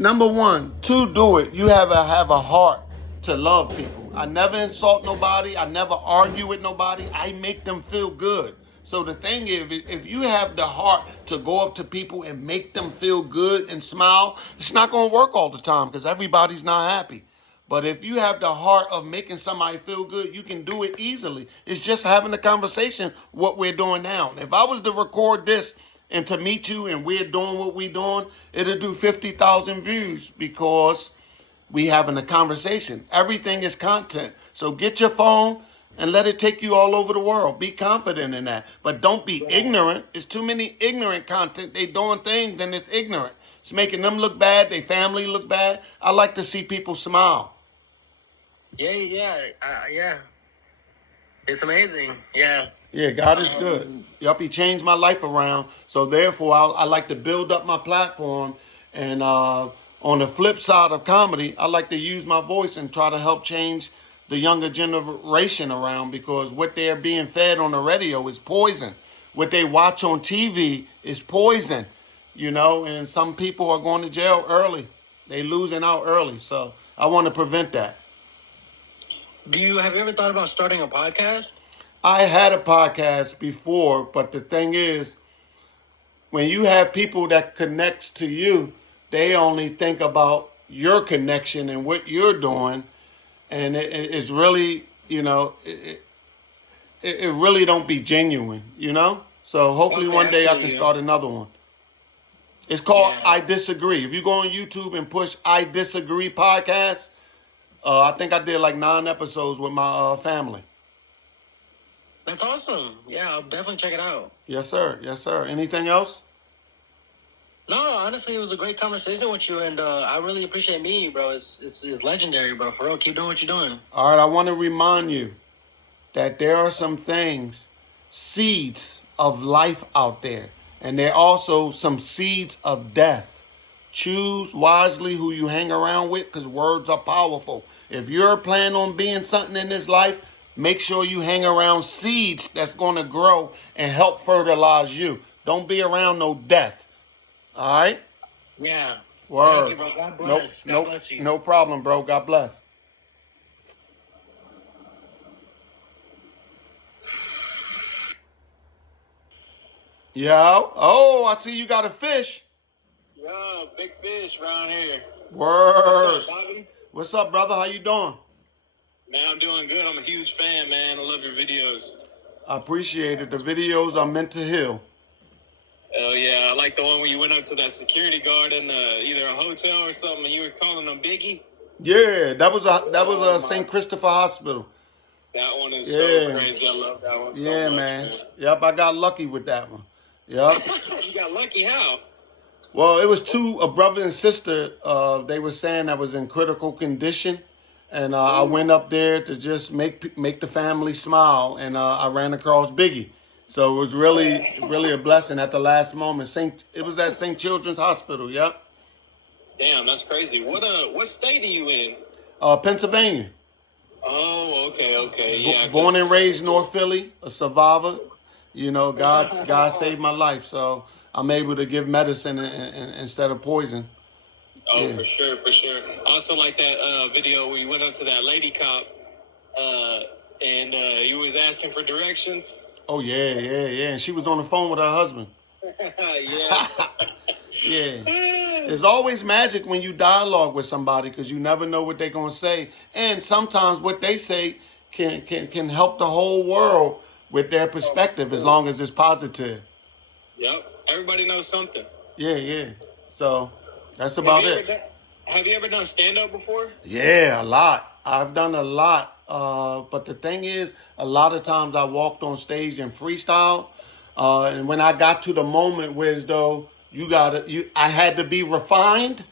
Number one, to do it, you have a heart to love people. I never insult nobody. I never argue with nobody. I make them feel good. So the thing is, if you have the heart to go up to people and make them feel good and smile, it's not going to work all the time because everybody's not happy. But if you have the heart of making somebody feel good, you can do it easily. It's just having a conversation, what we're doing now. If I was to record this and to meet you and we're doing what we're doing, it'll do 50,000 views because we having a conversation. Everything is content. So get your phone and let it take you all over the world. Be confident in that. But don't be ignorant. It's too many ignorant content. They doing things and it's ignorant. It's making them look bad. Their family look bad. I like to see people smile. Yeah. It's amazing. Yeah. Yeah, God is good. Yup, He changed my life around. So therefore, I like to build up my platform. And on the flip side of comedy, I like to use my voice and try to help change the younger generation around because what they're being fed on the radio is poison. What they watch on TV is poison, and some people are going to jail early. They losing out early. So I want to prevent that. Have you ever thought about starting a podcast? I had a podcast before, but the thing is, when you have people that connects to you, they only think about your connection and what you're doing, and it's really, it really don't be genuine, So hopefully one day I can start another one. It's called I Disagree. If you go on YouTube and push I Disagree podcast, I think I did like 9 episodes with my family. That's awesome. Yeah, I'll definitely check it out. Yes, sir. Yes, sir. Anything else? No, honestly, it was a great conversation with you, and I really appreciate meeting you, bro. It's legendary, bro. For real, keep doing what you're doing. All right, I want to remind you that there are some things, seeds of life out there, and there are also some seeds of death. Choose wisely who you hang around with because words are powerful. If you're planning on being something in this life, make sure you hang around seeds that's going to grow and help fertilize you. Don't be around no death. All right? Yeah. Word. Thank you, bro. God bless. God bless you. No problem, bro. God bless. Yo. Oh, I see you got a fish. Yo, big fish around here. Word. What's up, Bobbie? What's up, brother? How you doing? Man, I'm doing good. I'm a huge fan, man. I love your videos. I appreciate it. The videos are meant to heal. Oh, yeah. I like the one where you went up to that security guard in either a hotel or something and you were calling them Biggie. Yeah, that was St. Christopher Hospital. That one is so crazy. I love that one so much, man. Yep, I got lucky with that one. Yep. You got lucky? How? Well, it was a brother and sister. They were saying I was in critical condition. And I went up there to just make the family smile. And I ran across Biggie. So it was really a blessing at the last moment. It was at St. Children's Hospital, yep. Damn, that's crazy. What state are you in? Pennsylvania. Oh, okay. Yeah. Born and raised North Philly, a survivor. God saved my life. So I'm able to give medicine instead of poison. Oh, yeah. For sure. Also like that video where you went up to that lady cop and you was asking for directions. Oh, yeah. And she was on the phone with her husband. Yeah. Yeah. There's always magic when you dialogue with somebody because you never know what they're going to say. And sometimes what they say can help the whole world with their perspective as long as it's positive. Yep. Everybody knows something. Yeah. So that's about it. Have you ever done stand-up before? Yeah, a lot. I've done a lot. But the thing is, a lot of times I walked on stage and freestyle. And when I got to the moment where as though I had to be refined,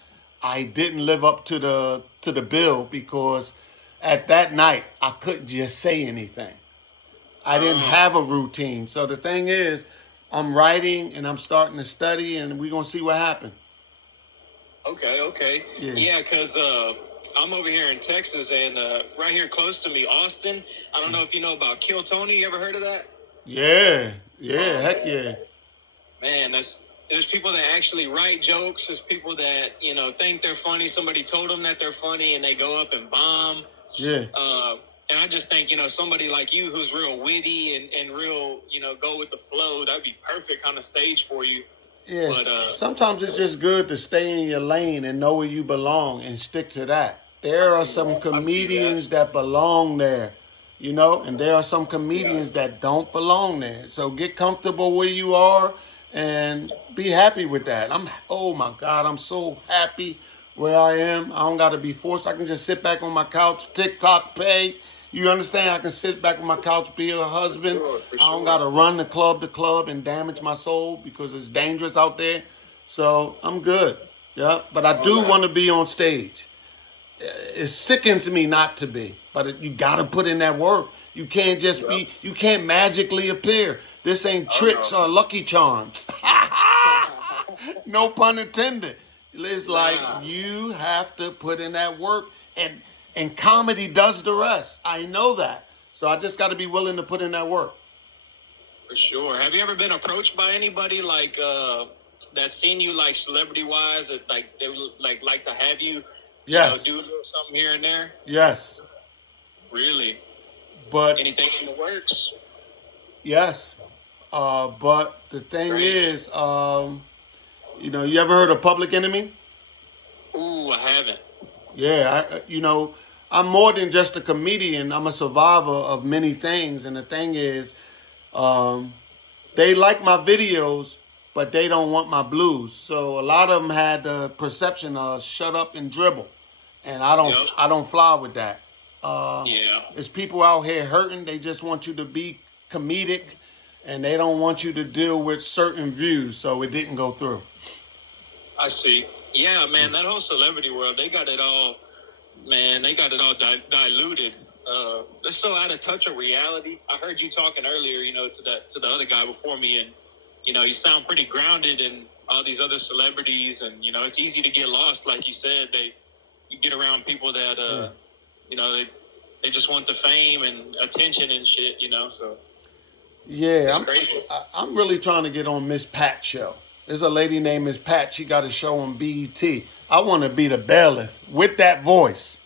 I didn't live up to the bill because at that night I couldn't just say anything. I didn't have a routine. So the thing is, I'm writing and I'm starting to study and we're going to see what happens. Okay. Yeah, because I'm over here in Texas and right here close to me, Austin. I don't know if you know about Kill Tony. You ever heard of that? Yeah. Heck yeah. Man, that's there's people that actually write jokes. There's people that, you know, think they're funny. Somebody told them that they're funny and they go up and bomb. Yeah. And I just think, you know, somebody like you who's real witty and real, you know, go with the flow, that'd be perfect on the stage for you. Yes. But, Sometimes it's just good to stay in your lane and know where you belong and stick to that. There are some comedians that belong there, you know, and there are some comedians that don't belong there. So get comfortable where you are and be happy with that. Oh my God, I'm so happy where I am. I don't got to be forced. I can just sit back on my couch, TikTok pay. You understand? I can sit back on my couch, be a husband. I don't got to run the club and damage my soul because it's dangerous out there. So I'm good. Yeah. But I do want to be on stage. It sickens me not to be. But you got to put in that work. You can't just be, you can't magically appear. This ain't tricks or Lucky Charms. No pun intended. It's like you have to put in that work, and comedy does the rest. I know that. So I just got to be willing to put in that work. For sure. Have you ever been approached by anybody like that seen you like celebrity wise, that like they would like to have you, Yes. do a little something here and there? Yes. Really? But Anything in the works? yes. But the thing is, you know, you ever heard of Public Enemy? Ooh, I haven't. Yeah, I'm more than just a comedian. I'm a survivor of many things. And the thing is, they like my videos, but they don't want my blues. So a lot of them had the perception of shut up and dribble. And I don't fly with that. There's people out here hurting. They just want you to be comedic, and they don't want you to deal with certain views. So it didn't go through. I see. Yeah, man, that whole celebrity world, they got it all, man, they got it all diluted. They're so out of touch with reality. I heard you talking earlier, you know, to the other guy before me, and, you know, you sound pretty grounded in all these other celebrities, and, you know, it's easy to get lost, like you said. You get around people that, you know, they just want the fame and attention and shit, you know, so. Yeah, I'm really trying to get on Miss Pat's show. There's a lady named Miss Pat. She got a show on BET. I want to be the bailiff with that voice.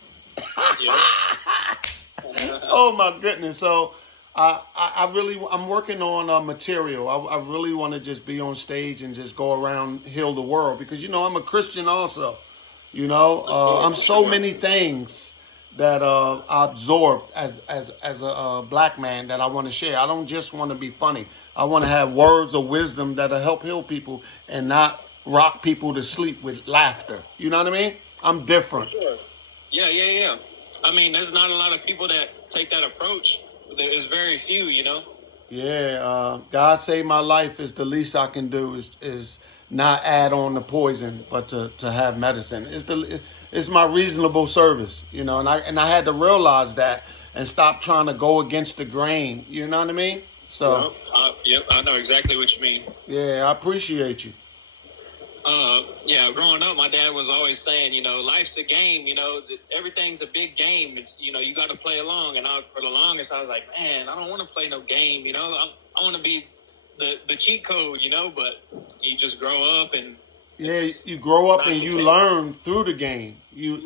Oh my goodness! So I'm working on material. I really want to just be on stage and just go around heal the world, because you know I'm a Christian also. You know, I'm so many things that I absorbed as a black man that I want to share. I don't just want to be funny. I want to have words of wisdom that'll help heal people and not rock people to sleep with laughter. You know what I mean? I'm different. Sure. Yeah. I mean, there's not a lot of people that take that approach. There's very few, you know? Yeah, God Save My Life is the least I can do is not add on the poison, but to have medicine. It's my reasonable service, you know, and I had to realize that and stop trying to go against the grain. You know what I mean? So, yep, I know exactly what you mean. Yeah, I appreciate you. Yeah, growing up, my dad was always saying, you know, life's a game, you know, everything's a big game. It's, you know, you got to play along. And for the longest, I was like, man, I don't want to play no game, you know. I want to be the cheat code, you know, but you just grow up and... Yeah, you grow up and you learn through the game. You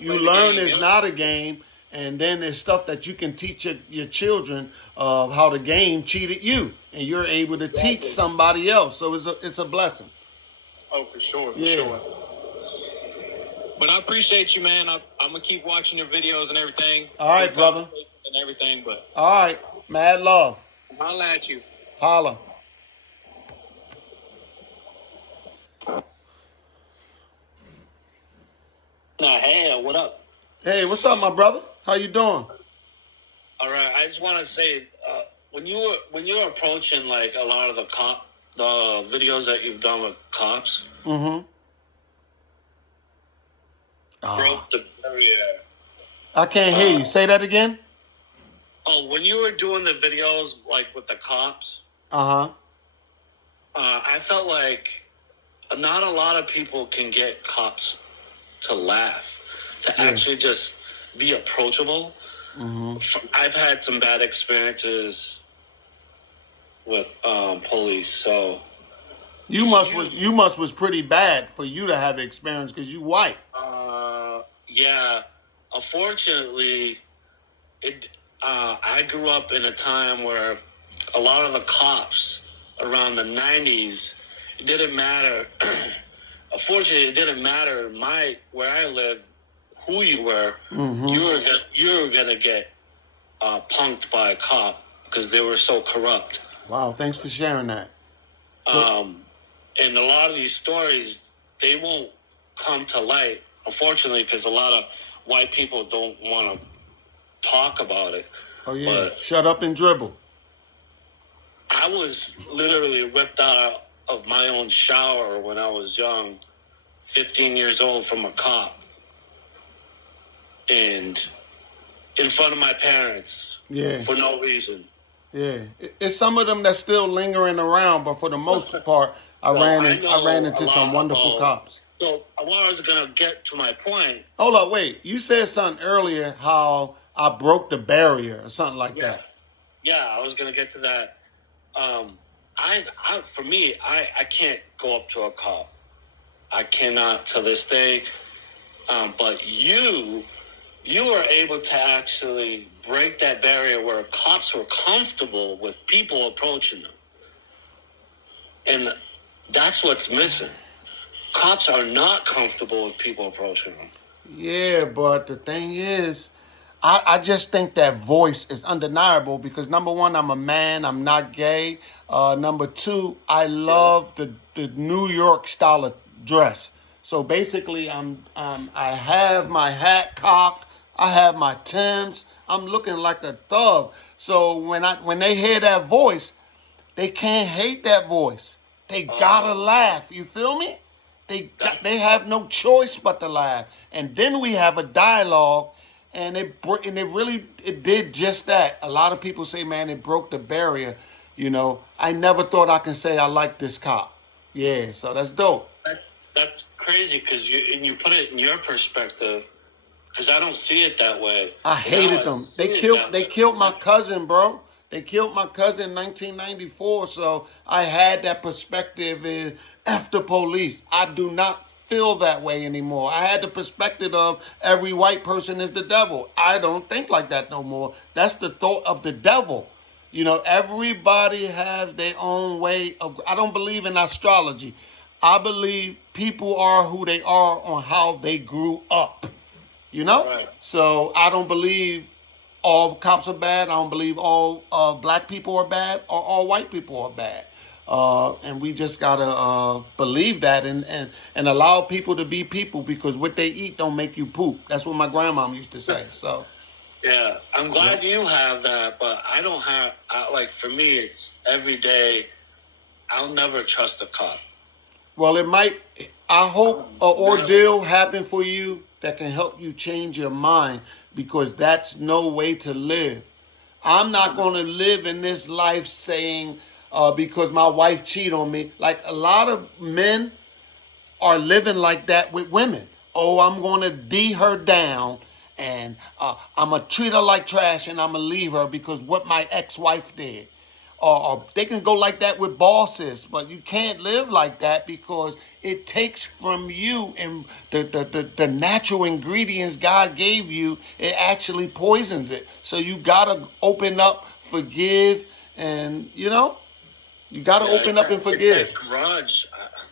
learn it's not a game. And then there's stuff that you can teach your children of how the game cheated you, and you're able to teach somebody else. So it's a blessing. Oh, for sure, sure. But I appreciate you, man. I'm gonna keep watching your videos and everything. All right, brother. And everything, but all right, mad love. Holla at you. Holla. Hey, what up? Hey, what's up, my brother? How you doing? All right, I just want to say, when you're approaching like a lot of the videos that you've done with cops, broke the barrier. I can't hear you. Say that again. Oh, when you were doing the videos like with the cops, I felt like not a lot of people can get cops to laugh, to actually just be approachable. I've had some bad experiences with police, so You must was pretty bad for you to have experience because you white. Yeah. Unfortunately, I grew up in a time where a lot of the cops around the 90s, it didn't matter. Unfortunately, it didn't matter where I lived, who you were. Mm-hmm. You were gonna get punked by a cop because they were so corrupt. Wow, thanks for sharing that. And a lot of these stories, they won't come to light, unfortunately, because a lot of white people don't want to talk about it. Oh, yeah. But shut up and dribble. I was literally ripped out of my own shower when I was young, 15 years old, from a cop. And in front of my parents. Yeah. For no reason. Yeah. It's some of them that's still lingering around, but for the most part, I ran into some wonderful cops. So what I was going to get to my point. Hold up, wait. You said something earlier how I broke the barrier or something like that. Yeah, I was going to get to that. For me, I can't go up to a cop. I cannot to this day. But you were able to actually break that barrier where cops were comfortable with people approaching them. And that's what's missing. Cops are not comfortable with people approaching them. Yeah, but the thing is, I just think that voice is undeniable because, number one, I'm a man. I'm not gay. Number two, I love the New York style of dress. So basically, I have my hat cocked. I have my Timbs. I'm looking like a thug. So when they hear that voice, they can't hate that voice. They gotta laugh. You feel me? They have no choice but to laugh. And then we have a dialogue, and it did just that. A lot of people say, man, it broke the barrier. You know, I never thought I can say I like this cop. Yeah, so that's dope. That's crazy because you put it in your perspective. Because I don't see it that way. I hated them. They killed my cousin, bro. They killed my cousin in 1994. So I had that perspective in F the police. I do not feel that way anymore. I had the perspective of every white person is the devil. I don't think like that no more. That's the thought of the devil. You know, everybody has their own way of. I don't believe in astrology. I believe people are who they are on how they grew up. You know? Right. So I don't believe all cops are bad. I don't believe all black people are bad or all white people are bad. And we just got to believe that and allow people to be people because what they eat don't make you poop. That's what my grandma used to say. So. Yeah, I'm glad you have that, but I don't have, for me, it's every day, I'll never trust a cop. Well, I hope an ordeal happened for you that can help you change your mind because that's no way to live. I'm not going to live in this life saying because my wife cheated on me. Like a lot of men are living like that with women. Oh, I'm going to D her down and I'm going to treat her like trash and I'm going to leave her because what my ex-wife did. Or they can go like that with bosses, but you can't live like that because it takes from you and the natural ingredients God gave you, it actually poisons it. So you got to open up, forgive, and, you know, you got to open up and forgive. That grudge,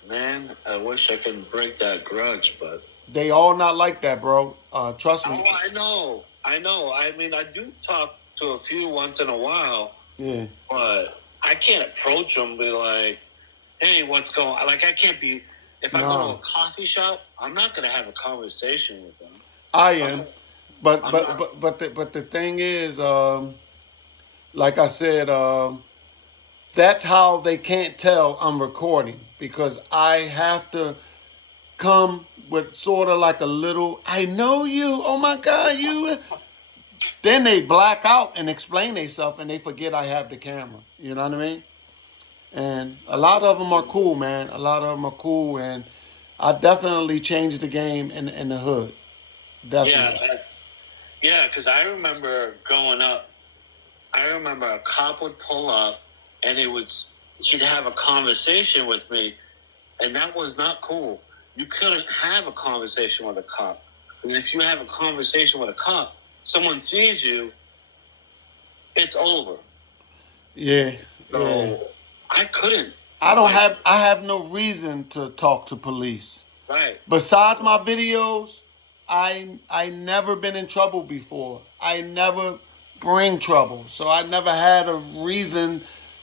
man, I wish I could break that grudge, but... They all not like that, bro. Trust me. Oh, I know. I mean, I do talk to a few once in a while. Yeah. But I can't approach them and be like, hey, what's going on? Like, I can't be... If I go to a coffee shop, I'm not going to have a conversation with them. I am. But the thing is, like I said, that's how they can't tell I'm recording. Because I have to come with sort of like a little, I know you, oh my God, you... Then they black out and explain themselves and they forget I have the camera. You know what I mean? And a lot of them are cool, man. A lot of them are cool. And I definitely changed the game in the hood. Definitely. Yeah, because I remember growing up, I remember a cop would pull up and he'd have a conversation with me. And that was not cool. You couldn't have a conversation with a cop. And if you have a conversation with a cop, someone sees you, it's over. Yeah. So I couldn't. I have no reason to talk to police. Right. Besides my videos, I never been in trouble before. I never bring trouble. So I never had a reason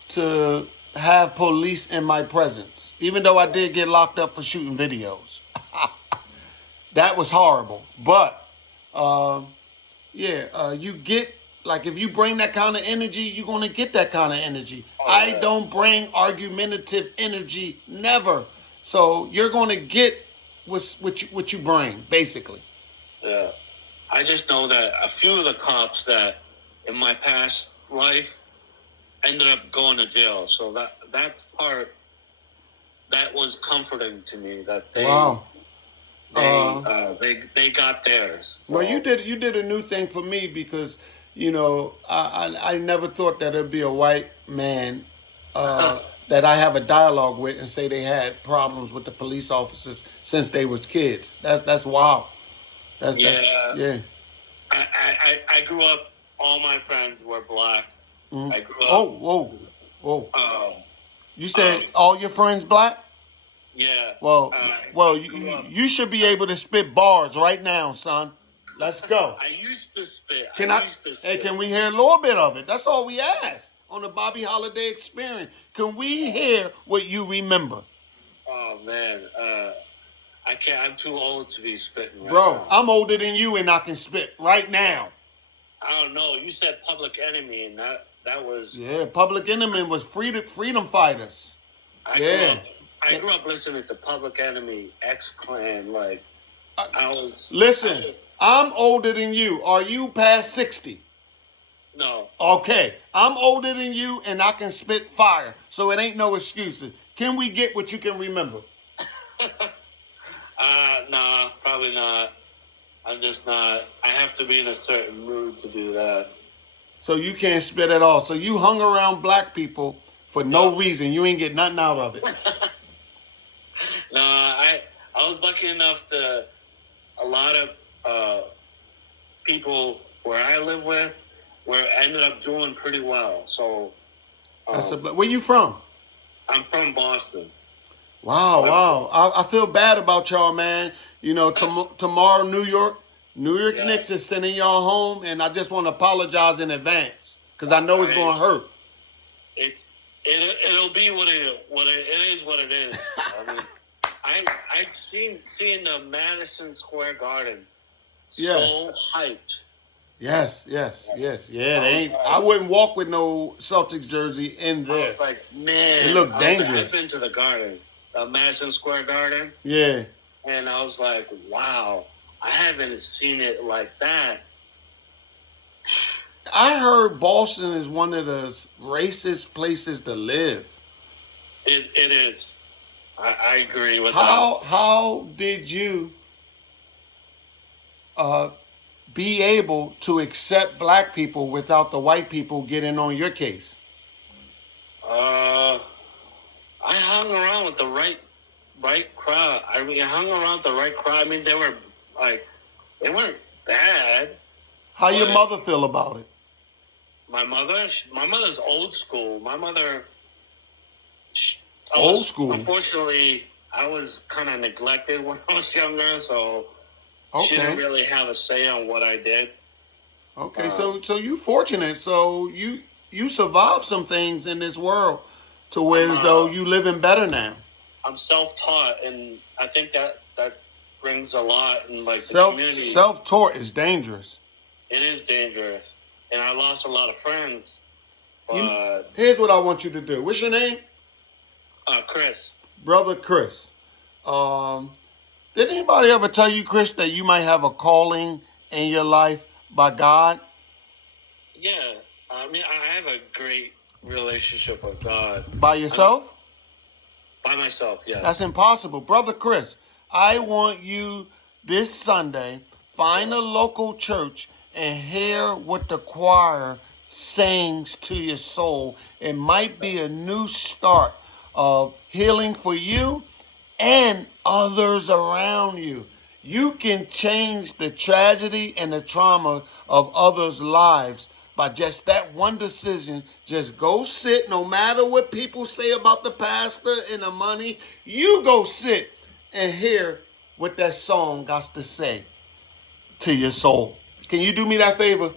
to have police in my presence. Even though I did get locked up for shooting videos. That was horrible. But, you get, like, if you bring that kind of energy, you're going to get that kind of energy. I don't bring argumentative energy, never. So you're going to get what you bring, basically. Yeah. I just know that a few of the cops that in my past life ended up going to jail. So that's part that was comforting to me, that they they got theirs. So. Well, you did a new thing for me because, I never thought that it'd be a white man that I have a dialogue with and say they had problems with the police officers since they was kids. That's wild. Yeah. I grew up. All my friends were black. Mm-hmm. I grew up. Whoa. You said all your friends black? Yeah. Well, you should be able to spit bars right now, son. Let's go. I used to spit. Hey, can we hear a little bit of it? That's all we ask on the Bobbie Holliday Experience. Can we hear what you remember? Oh man, I can't. I'm too old to be spitting. Bro, now. I'm older than you, and I can spit right now. I don't know. You said Public Enemy, and that was Public Enemy was freedom fighters. I grew up listening to Public Enemy, X-Clan. Like I was. Listen, I'm older than you. Are you past 60? No. Okay, I'm older than you, and I can spit fire, so it ain't no excuses. Can we get what you can remember? Nah, probably not. I'm just not. I have to be in a certain mood to do that. So you can't spit at all. So you hung around black people for no reason. You ain't get nothing out of it. Nah, I was lucky enough to a lot of people where I live with ended up doing pretty well. So where you from? I'm from Boston. Wow. I feel bad about y'all, man. Tomorrow, New York Knicks is sending y'all home, and I just want to apologize in advance because I know it's going to hurt. It'll be what it is. What it is. I mean, I've seen the Madison Square Garden so hyped. Yes. Yeah, they ain't. I wouldn't walk with no Celtics jersey in there. It's like, man, it looked dangerous. I've been to the Garden, Madison Square Garden. Yeah. And I was like, wow, I haven't seen it like that. I heard Boston is one of the racist places to live. It is. I agree with that. How did you be able to accept black people without the white people getting on your case? I hung around with the right crowd. I hung around with the right crowd. I mean, they weren't bad. How your mother feel about it? My mother's old school. My mother, old school. Unfortunately, I was kind of neglected when I was younger, so she didn't really have a say on what I did. Okay, so you fortunate. So you survived some things in this world to where as though you living better now. I'm self-taught, and I think that brings a lot in the community. Self-taught is dangerous. It is dangerous, and I lost a lot of friends. But here's what I want you to do. What's your name? Chris. Brother Chris. Did anybody ever tell you, Chris, that you might have a calling in your life by God? Yeah. I mean, I have a great relationship with God. By yourself? By myself, yeah. That's impossible. Brother Chris, I want you this Sunday, find a local church and hear what the choir sings to your soul. It might be a new start of healing for you and others around you. You can change the tragedy and the trauma of others' lives by just that one decision. Just go sit, no matter what people say about the pastor and the money. You go sit and hear what that song got to say to your soul. Can you do me that favor?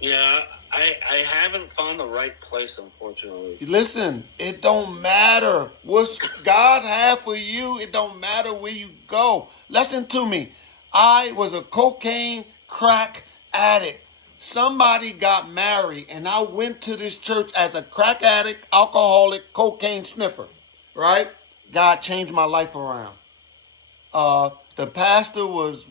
Yeah, I haven't found the right place, unfortunately. Listen, it don't matter what God have for you. It don't matter where you go. Listen to me. I was a cocaine crack addict. Somebody got married, and I went to this church as a crack addict, alcoholic, cocaine sniffer. Right? God changed my life around. The pastor was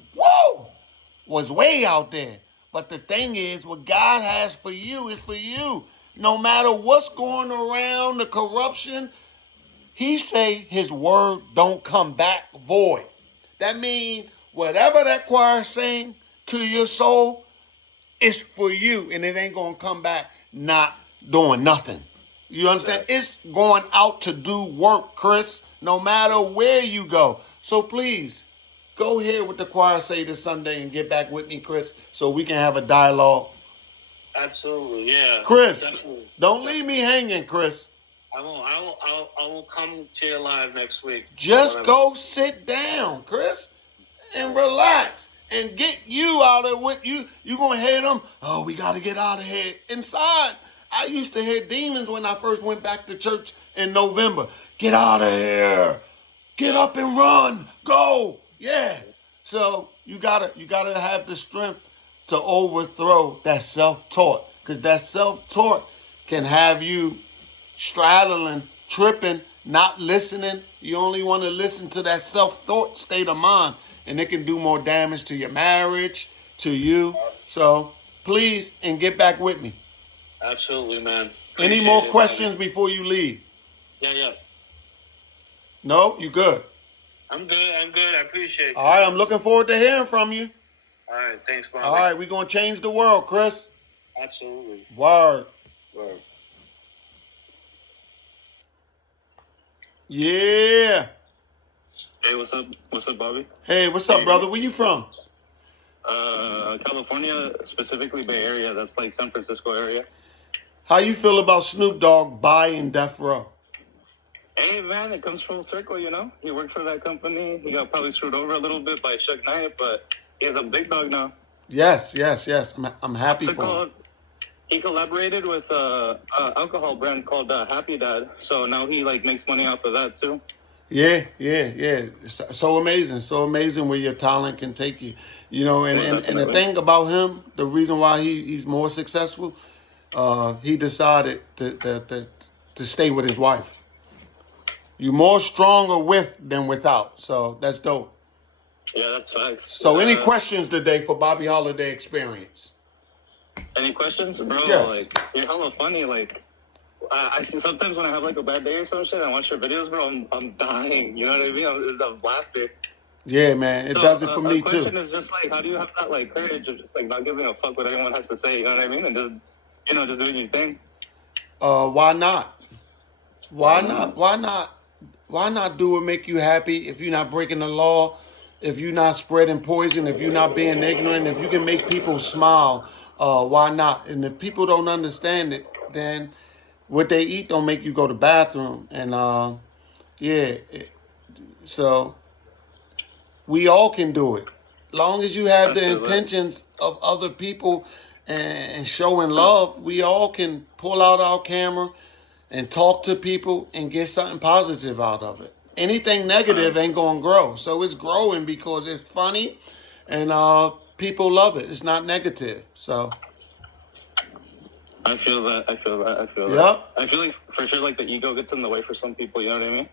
way out there. But the thing is, what God has for you is for you. No matter what's going around, the corruption, he say his word don't come back void. That means whatever that choir sing to your soul, it's for you. And it ain't going to come back not doing nothing. You understand? It's going out to do work, Chris, no matter where you go. So please, go hear what the choir say this Sunday and get back with me, Chris, so we can have a dialogue. Absolutely, yeah. Chris, Definitely. Don't leave me hanging, Chris. I will come to you live next week. Just go sit down, Chris, and relax and get you out of what you gonna hear them. Oh, we gotta get out of here. Inside, I used to hear demons when I first went back to church in November. Get out of here. Get up and run. Go. Yeah. So you gotta have the strength to overthrow that self-taught, because that self-taught can have you straddling, tripping, not listening. You only want to listen to that self-thought state of mind, and it can do more damage to your marriage, to you. So please, and get back with me. Absolutely, man. Any more questions before you leave? Yeah. No, you good? I'm good. I appreciate it. All right, I'm looking forward to hearing from you. All right, thanks, Bobbie. All right, we're going to change the world, Chris. Absolutely. Word. Yeah. Hey, what's up? What's up, Bobbie? Hey, what's up, brother? Where you from? California, specifically Bay Area. That's like San Francisco area. How you feel about Snoop Dogg buying Death Row? Hey, man, it comes full circle, you know? He worked for that company. He got probably screwed over a little bit by Suge Knight, but he's a big dog now. Yes. I'm happy What's it for him. called? He collaborated with a alcohol brand called Happy Dad, so now he like makes money off of that too. Yeah. So amazing where your talent can take you. You know, and the thing about him, the reason why he's more successful, he decided to stay with his wife. You're more stronger with than without. So that's dope. Yeah, that's facts. So any questions today for Bobbie Holliday Experience? Any questions, bro? Yes. Like, you're hella funny. Like, I see sometimes when I have like a bad day or some shit, I watch your videos, bro. I'm dying. You know what I mean? I'm laughing. Yeah, man. It does it for me too. The question too. is just like, how do you have that like courage of just like not giving a fuck what anyone has to say? You know what I mean? And just just doing your thing. Why not? Why not do what make you happy? If you're not breaking the law, if you're not spreading poison, if you're not being ignorant, if you can make people smile, why not? And if people don't understand it, then what they eat don't make you go to the bathroom. And so we all can do it. Long as you have the intentions of other people and showing love, we all can pull out our camera and talk to people and get something positive out of it. Anything negative ain't going to grow. So it's growing because it's funny and people love it. It's not negative. So I feel that. Yep. I feel like for sure like the ego gets in the way for some people, you know what I mean?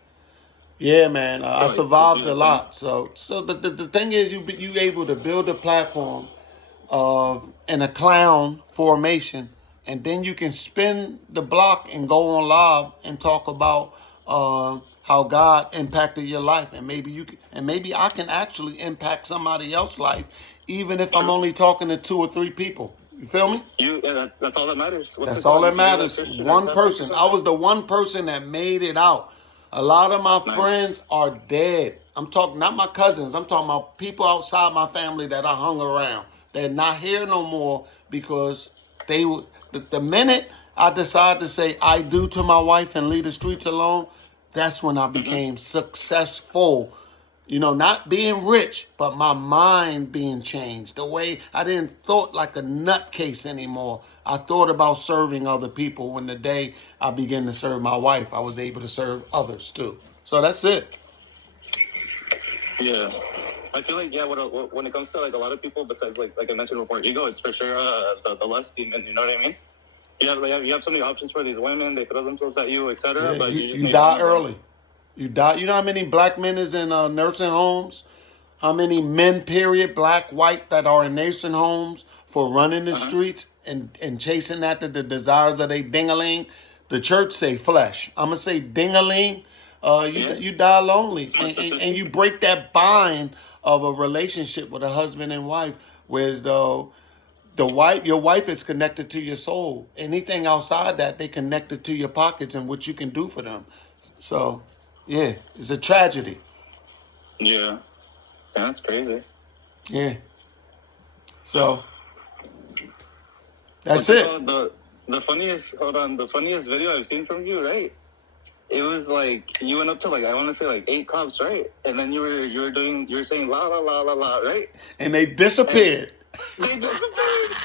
Yeah, man. I survived a lot. So the thing is you able to build a platform in a clown formation, and then you can spin the block and go on live and talk about how God impacted your life, and maybe I can actually impact somebody else's life, even if I'm only talking to 2 or 3 people. You feel me? That's all that matters. That's all that matters. One person. I was the one person that made it out A lot of my friends are dead. I'm talking, not my cousins. I'm talking about people outside my family that I hung around. They're not here no more because the minute I decided to say I do to my wife and leave the streets alone, that's when I became successful. You know, not being rich, but my mind being changed. The way I didn't thought like a nutcase anymore. I thought about serving other people. When the day I began to serve my wife, I was able to serve others too. So that's it. Yeah. I feel like, when it comes to like a lot of people, besides like I mentioned before, ego, it's for sure the lust demon, you know what I mean? You have so many options for these women, they throw themselves at you, etc. Yeah, but you just you die early. You die. You know how many black men is in nursing homes? How many men, period, black, white, that are in nursing homes for running the streets and chasing after the desires of their ding-a-ling? The church say flesh. I'm going to say ding-a-ling. You die lonely. And you break that bind of a relationship with a husband and wife, whereas your wife is connected to your soul. Anything outside that, they connected to your pockets and what you can do for them. So, yeah, it's a tragedy. Yeah. That's crazy. Yeah. So, that's it. The funniest video I've seen from you, right? It was like you went up to I want to say 8 cops, right? And then you were saying la la la la la, right? And they disappeared. They disappeared.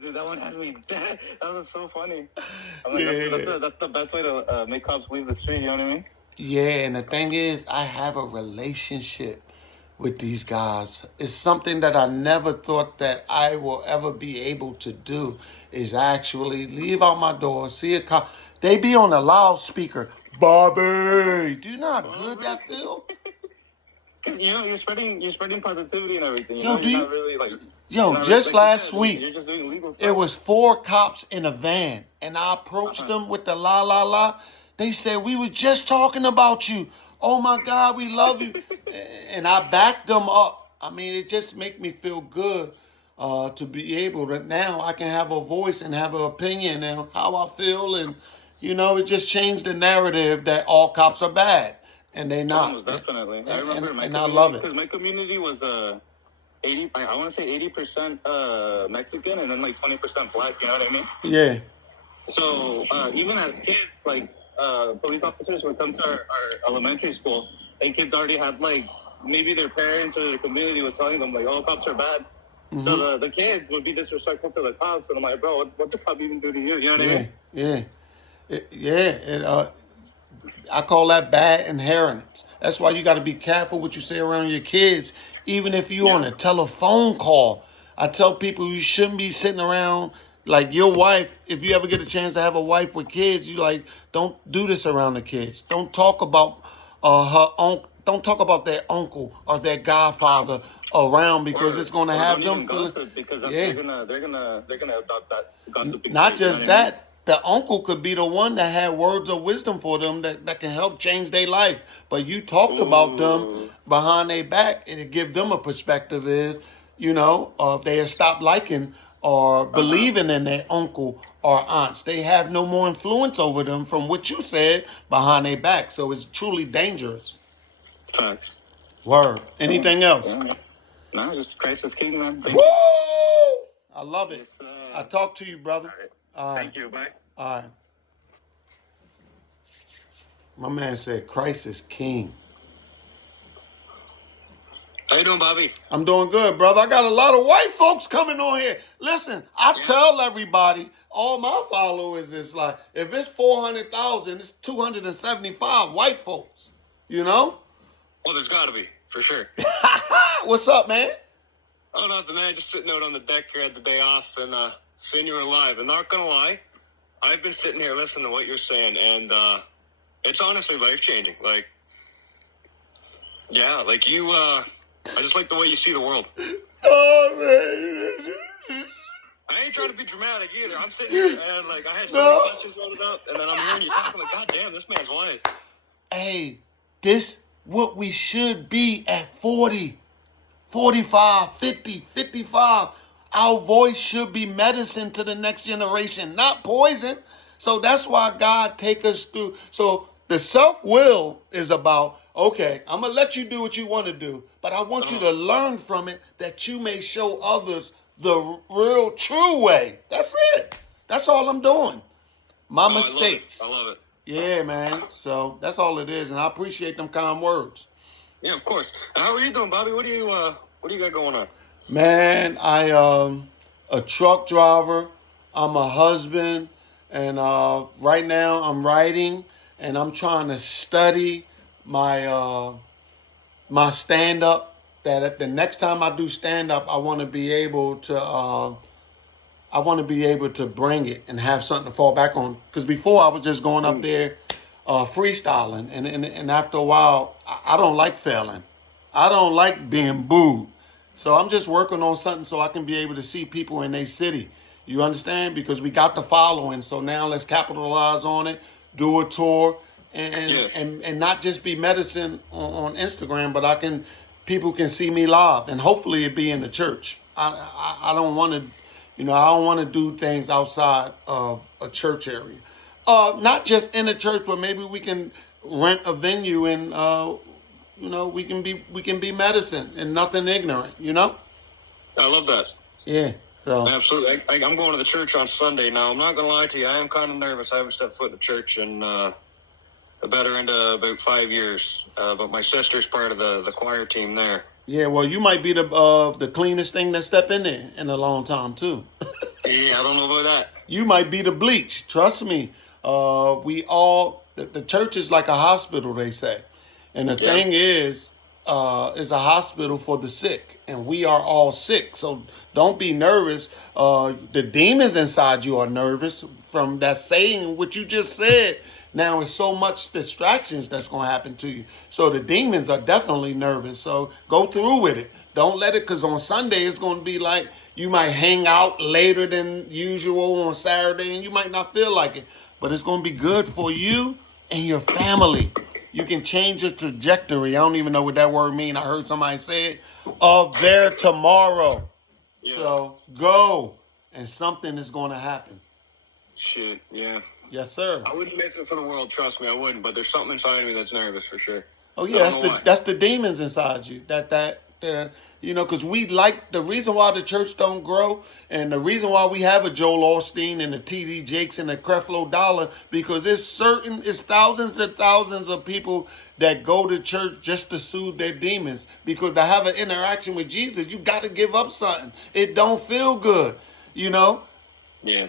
Dude, that one had me dead. That was so funny. I'm like, that's the best way to make cops leave the street. You know what I mean? Yeah, and the thing is, I have a relationship with these guys. It's something that I never thought that I will ever be able to do, is actually leave out my door, see a cop. They be on a loudspeaker. Bobbie, do you know how good that feel? Because you're spreading positivity and everything. Just last week, you're just doing legal stuff. it was 4 cops in a van, and I approached them with the la la la. They said, we were just talking about you. Oh my God, we love you. And I backed them up. I mean, it just make me feel good to be able to, now I can have a voice and have an opinion and how I feel. And, it just changed the narrative that all cops are bad. And they not. Most definitely. I remember and I love it. Because my community was 80, I want to say 80% Mexican and then 20% black, you know what I mean? Yeah. So even as kids, police officers would come to our elementary school, and kids already had maybe their parents or their community was telling them oh, cops are bad. Mm-hmm. So the kids would be disrespectful to the cops, and I'm like, bro, what the cop even do to you? You know what I mean? Yeah. I call that bad inheritance. That's why you got to be careful what you say around your kids, even if you on a telephone call. I tell people you shouldn't be sitting around like your wife. If you ever get a chance to have a wife with kids, you don't do this around the kids. Don't talk about her uncle. Don't talk about their uncle or their godfather around, because it's going to have them feeling. Because they're gonna adopt that gossip. Not just that. The uncle could be the one that had words of wisdom for them that can help change their life. But you talked about them behind their back, and it give them a perspective is, if they have stopped liking or believing in their uncle or aunts. They have no more influence over them from what you said behind their back. So it's truly dangerous. Facts. Word. Anything else? Yeah. No, just Christ is King, man. Woo! I love it. Yes, I'll talk to you, brother. All right. Thank you. Bye. All right. My man said Christ is King. How you doing, Bobbie? I'm doing good, brother. I got a lot of white folks coming on here. Listen, I tell everybody, all my followers is if it's 400,000, it's 275 white folks. Well, there's got to be, for sure. What's up, man? Oh, nothing, man. Just sitting out on the deck here at the day off and seeing you were live. And not going to lie, I've been sitting here listening to what you're saying, and it's honestly life-changing. I just like the way you see the world. Oh, man. I ain't trying to be dramatic either. I'm sitting here and I had so many questions loaded up, and then I'm hearing you talking God damn, this man's wise. Hey, this what we should be at 40, 45, 50, 55. Our voice should be medicine to the next generation, not poison. So that's why God take us through. So the self-will is about, okay, I'm going to let you do what you want to do, but I want you to learn from it that you may show others the real, true way. That's it. That's all I'm doing. My mistakes. I love it. Yeah, man. So that's all it is, and I appreciate them kind words. Yeah, of course. How are you doing, Bobbie? What do you got going on? Man, I a truck driver. I'm a husband, and right now I'm writing, and I'm trying to study my my stand up. That at the next time I do stand up, I want to be able to bring it and have something to fall back on. Because before I was just going up there freestyling, and after a while, I don't like failing. I don't like being booed. So I'm just working on something so I can be able to see people in their city. You understand? Because we got the following. So now let's capitalize on it, do a tour, and not just be medicine on Instagram, but people can see me live, and hopefully it be in the church. I don't want to, I don't want to do things outside of a church area. Not just in a church, but maybe we can rent a venue and we can be medicine and nothing ignorant. I love that. Yeah. So. Absolutely. I'm going to the church on Sunday now. I'm not going to lie to you. I am kind of nervous. I haven't stepped foot in the church in better into about 5 years. But my sister's part of the choir team there. Yeah, well, you might be the cleanest thing that step in there in a long time too. Yeah, I don't know about that. You might be the bleach. Trust me. The church is like a hospital, they say. And the thing is a hospital for the sick. And we are all sick. So don't be nervous. The demons inside you are nervous from that saying what you just said. Now it's so much distractions that's going to happen to you. So the demons are definitely nervous. So go through with it. Don't let it, because on Sunday it's going to be like you might hang out later than usual on Saturday and you might not feel like it. But it's going to be good for you and your family. You can change your trajectory. I don't even know what that word means. I heard somebody say it. Of their tomorrow. Yeah. So go, and something is going to happen. Shit, yeah. Yes, sir. I wouldn't miss it for the world. Trust me, I wouldn't. But there's something inside me that's nervous for sure. Oh yeah, that's the demons inside you. Because we like the reason why the church don't grow, and the reason why we have a Joel Osteen and the T.D. Jakes and the Creflo Dollar, because it's thousands and thousands of people that go to church just to soothe their demons. Because to have an interaction with Jesus, you got to give up something. It don't feel good, Yeah.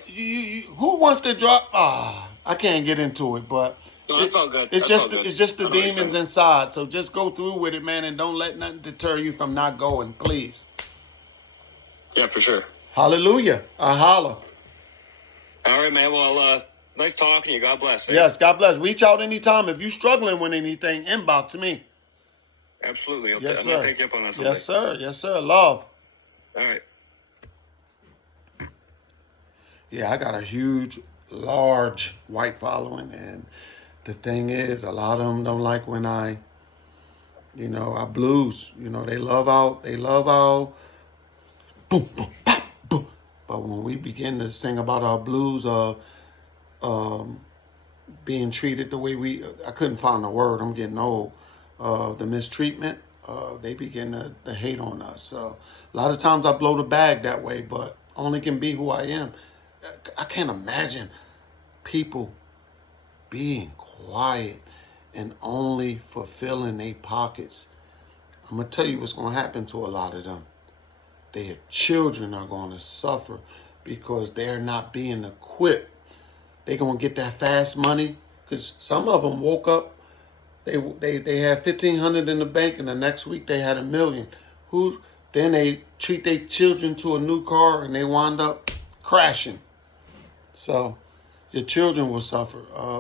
Who wants to drop? I can't get into it, but. No, that's all good. It's just the demons inside. So just go through with it, man, and don't let nothing deter you from not going, please. Yeah, for sure. Hallelujah. I holla. All right, man. Well, nice talking to you. God bless. Yes, God bless. Reach out anytime. If you're struggling with anything, inbox me. Absolutely. I'm Yes, going sir. to take you up on that someday. Yes, sir. Yes, sir. Love. All right. Yeah, I got a huge, large white following, and the thing is, a lot of them don't like when I blues. They love our boom, boom, pop, boom. But when we begin to sing about our blues, being treated the way I couldn't find the word. I'm getting old. The mistreatment, they begin to hate on us. A lot of times I blow the bag that way, but only can be who I am. I can't imagine people being quiet and only fulfilling their pockets. I'm going to tell you what's going to happen to a lot of them. Their children are going to suffer because they're not being equipped. They're going to get that fast money, because some of them woke up, they had $1,500 in the bank, and the next week they had $1 million. Then they treat their children to a new car and they wind up crashing. So your children will suffer.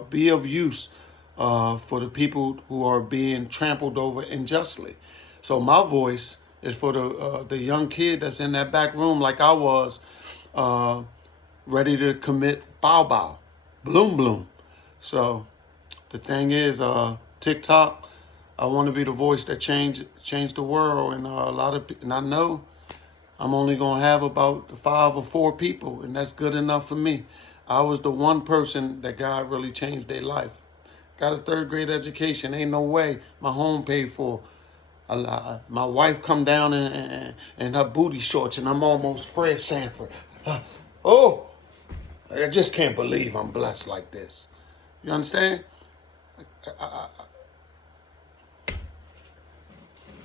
Be of use for the people who are being trampled over unjustly. So my voice is for the young kid that's in that back room like I was, ready to commit bow, bloom, bloom. So the thing is, TikTok, I want to be the voice that changed the world, and and I know I'm only gonna have about 5 or 4 people, and that's good enough for me. I was the one person that God really changed their life. Got a 3rd grade education. Ain't no way. My home paid for. My wife come down in her booty shorts, and I'm almost Fred Sanford. Oh, I just can't believe I'm blessed like this. You understand?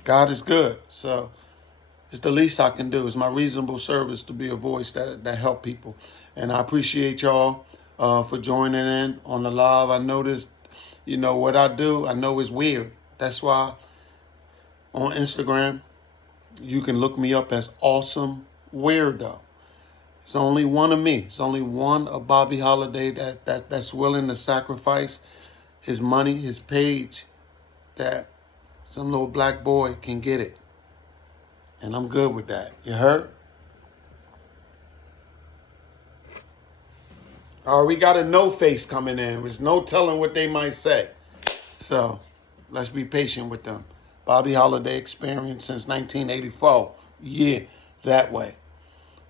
God is good. So it's the least I can do. It's my reasonable service to be a voice that help people. And I appreciate y'all for joining in on the live. I noticed, what I do, I know it's weird. That's why on Instagram, you can look me up as Awesome Weirdo. It's only one of me. It's only one of Bobbie Holliday that's willing to sacrifice his money, his page, that some little black boy can get it. And I'm good with that. You heard? All right, we got a no face coming in. There's no telling what they might say. So let's be patient with them. Bobbie Holliday experience since 1984. Yeah, that way.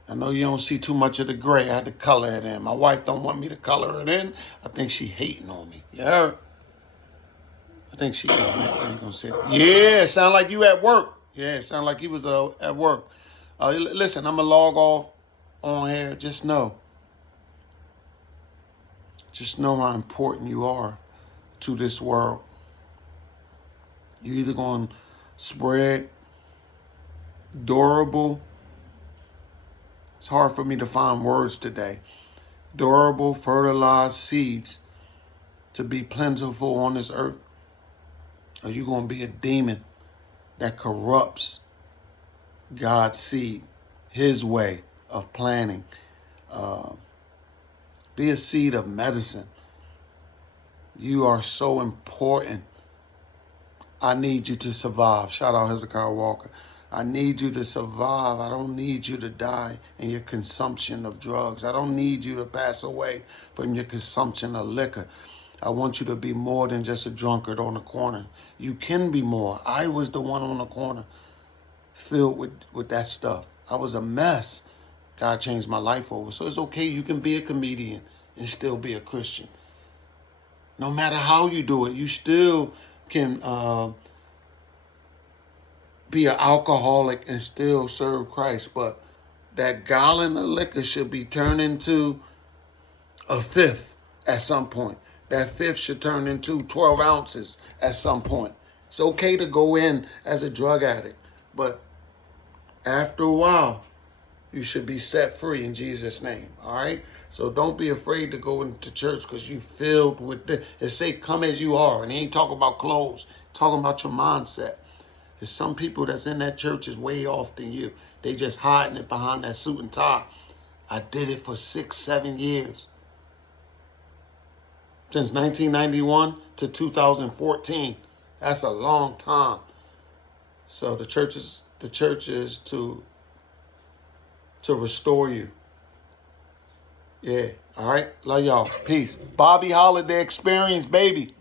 I know you don't see too much of the gray. I had to color it in. My wife don't want me to color it in. I think she hating on me. You heard? I think she gonna say, yeah, sound like you at work. Yeah, it sound like he was at work. Listen, I'm going to log off on here. Just know how important you are to this world. You're either going to spread durable. It's hard for me to find words today. Durable, fertilized seeds to be plentiful on this earth. Or you're going to be a demon that corrupts God's seed, his way of planning. Be a seed of medicine. You are so important. I need you to survive. Shout out Hezekiah Walker. I need you to survive. I don't need you to die in your consumption of drugs. I don't need you to pass away from your consumption of liquor. I want you to be more than just a drunkard on the corner. You can be more. I was the one on the corner filled with that stuff. I was a mess. God changed my life over. So it's okay. You can be a comedian and still be a Christian. No matter how you do it, you still can be an alcoholic and still serve Christ. But that gallon of liquor should be turned into a fifth at some point. That fifth should turn into 12 ounces at some point. It's okay to go in as a drug addict, but after a while, you should be set free in Jesus' name, all right? So don't be afraid to go into church because you filled with this. It say come as you are, and he ain't talking about clothes, talking about your mindset. There's some people that's in that church is way off than you. They just hiding it behind that suit and tie. I did it for 6-7 years. Since 1991 to 2014. That's a long time. So the church is to restore you. Yeah. All right. Love y'all. Peace. Bobbie Holliday experience, baby.